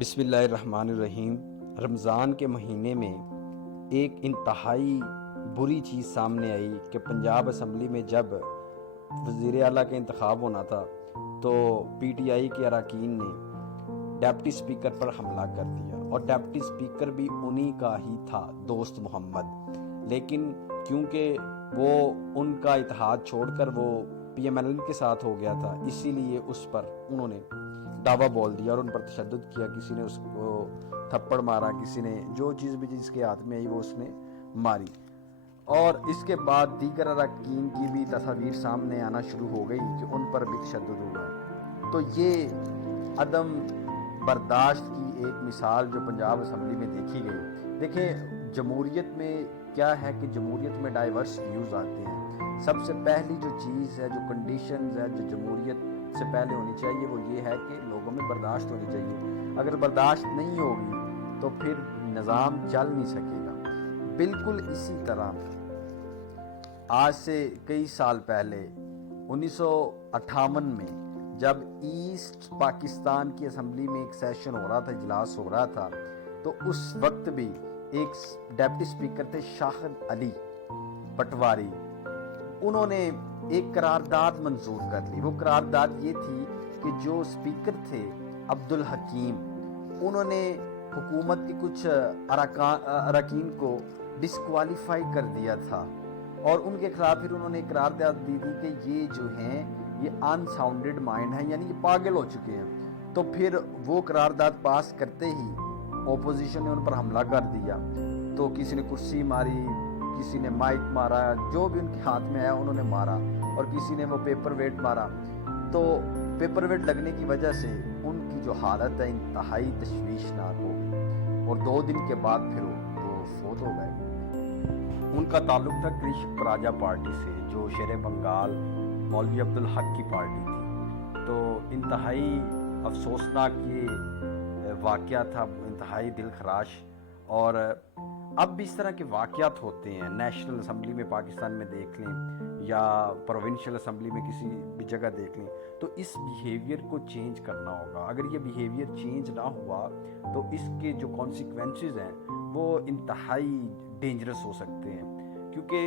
بسم اللہ الرحمن الرحیم۔ رمضان کے مہینے میں ایک انتہائی بری چیز سامنے آئی کہ پنجاب اسمبلی میں جب وزیر اعلیٰ کا انتخاب ہونا تھا تو پی ٹی آئی کے اراکین نے ڈپٹی سپیکر پر حملہ کر دیا، اور ڈپٹی سپیکر بھی انہی کا ہی تھا، دوست محمد۔ لیکن کیونکہ وہ ان کا اتحاد چھوڑ کر وہ پی ایم ایل این کے ساتھ ہو گیا تھا، اسی لیے اس پر انہوں نے دعویٰ بول دیا اور ان پر تشدد کیا۔ کسی نے اس کو تھپڑ مارا، کسی نے جو چیز بھی جس کے ہاتھ میں آئی وہ اس نے ماری، اور اس کے بعد دیگر اراکین کی بھی تصاویر سامنے آنا شروع ہو گئی کہ ان پر بھی تشدد ہوا۔ تو یہ عدم برداشت کی ایک مثال جو پنجاب اسمبلی میں دیکھی گئی۔ دیکھیں، جمہوریت میں کیا ہے کہ جمہوریت میں ڈائیورس ویوز آتے ہیں۔ سب سے پہلی جو چیز ہے، جو کنڈیشنز ہے جو جمہوریت سے پہلے ہونی چاہیے، وہ یہ ہے کہ لوگوں میں برداشت ہونی چاہیے۔ اگر برداشت نہیں ہوگی تو پھر نظام چل نہیں سکے گا۔ بالکل اسی طرح آج سے کئی سال پہلے 1958 میں جب ایسٹ پاکستان کی اسمبلی میں ایک سیشن ہو رہا تھا، اجلاس ہو رہا تھا، تو اس وقت بھی ایک ڈپٹی سپیکر تھے شاہد علی پٹواری، انہوں نے ایک قرارداد منظور کر لی۔ وہ قرارداد یہ تھی کہ جو سپیکر تھے عبدالحکیم، انہوں نے حکومت کے کچھ اراکین کو ڈسکوالیفائی کر دیا تھا، اور ان کے خلاف پھر انہوں نے قرارداد دی تھی کہ یہ جو ہیں یہ ان ساؤنڈڈ مائنڈ ہیں، یعنی یہ پاگل ہو چکے ہیں۔ تو پھر وہ قرارداد پاس کرتے ہی اپوزیشن نے ان پر حملہ کر دیا۔ تو کسی نے کرسی ماری، کسی نے مائک مارا، جو بھی ان کے ہاتھ میں آیا انہوں نے مارا، اور کسی نے وہ پیپر ویٹ مارا۔ تو پیپر ویٹ لگنے کی وجہ سے ان کی جو حالت ہے انتہائی تشویشناک ہو گئی، اور 2 دن کے بعد پھر وہ فوت ہو گئے۔ ان کا تعلق تھا کرشک پراجا پارٹی سے، جو شیر بنگال مولوی عبدالحق کی پارٹی تھی۔ تو انتہائی افسوسناک یہ واقعہ تھا، انتہائی دل خراش۔ اور اب بھی اس طرح کے واقعات ہوتے ہیں، نیشنل اسمبلی میں پاکستان میں دیکھ لیں یا پروونشل اسمبلی میں کسی بھی جگہ دیکھ لیں، تو اس بیہیویئر کو چینج کرنا ہوگا۔ اگر یہ بیہیویئر چینج نہ ہوا تو اس کے جو کانسیکوینسز ہیں وہ انتہائی ڈینجرس ہو سکتے ہیں، کیونکہ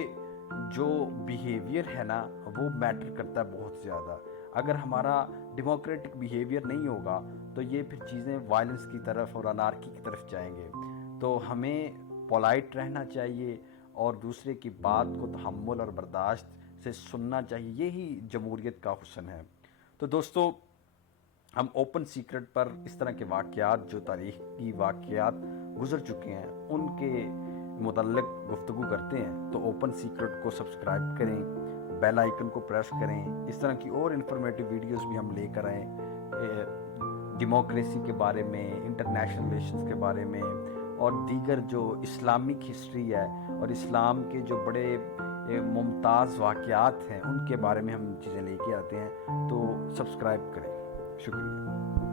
جو بیہیویئر ہے نا وہ میٹر کرتا ہے بہت زیادہ۔ اگر ہمارا ڈیموکریٹک بیہیویئر نہیں ہوگا تو یہ پھر چیزیں وائلنس کی طرف اور انارکی کی طرف جائیں گے۔ تو ہمیں پولائٹ رہنا چاہیے اور دوسرے کی بات کو تحمل اور برداشت سے سننا چاہیے، یہی جمہوریت کا حسن ہے۔ تو دوستو، ہم اوپن سیکرٹ پر اس طرح کے واقعات جو تاریخ کی واقعات گزر چکے ہیں ان کے متعلق گفتگو کرتے ہیں۔ تو اوپن سیکرٹ کو سبسکرائب کریں، بیل آئیکن کو پریس کریں۔ اس طرح کی اور انفارمیٹیو ویڈیوز بھی ہم لے کر آئیں، ڈیموکریسی کے بارے میں، انٹرنیشنل ریلیشنز کے بارے میں، اور دیگر جو اسلامک ہسٹری ہے اور اسلام کے جو بڑے ممتاز واقعات ہیں ان کے بارے میں ہم چیزیں لے کے آتے ہیں۔ تو سبسکرائب کریں۔ شکریہ۔